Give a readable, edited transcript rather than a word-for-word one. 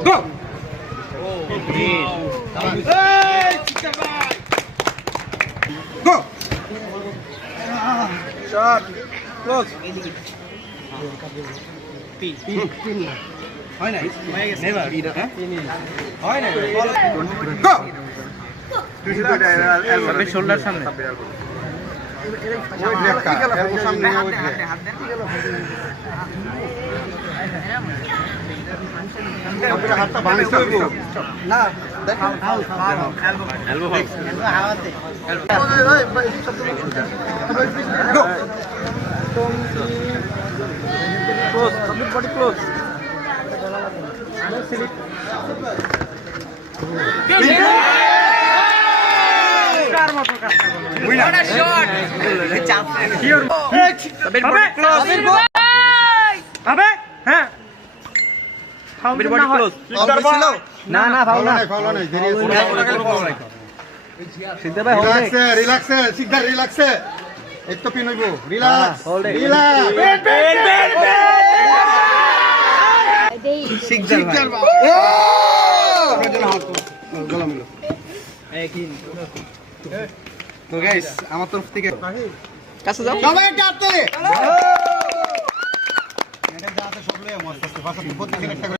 Go! Go! Shot. Close. হয় নাই never হয় নাই গো তুই শোল্ডার সামনে ওই ব্রেকটা এর সামনে ওই আপনার হাতটা ভাঙে হইব না দেখেন এলবো হাওয়াতে গো ক্লোজ সাবমিট বডি ক্লোজ কার মত কাজ winner shot chance here submit body close আবে হ্যাঁ সাবমিট বডি ক্লোজ ছিল না না ফাউল নাই দেরি আছে সিদ্ধা ভাই হোল্ড রিল্যাক্স সিদ্ধা রিল্যাক্স এই তো পিন হইবো রিল্যাক্স রিল্যাক্স সিগজার ও গলা মিলো তো গাইস আমার তরফ থেকে কাছে যাও সবাই কাটতে এটা যাতে সব লয়ে মস্ত আছে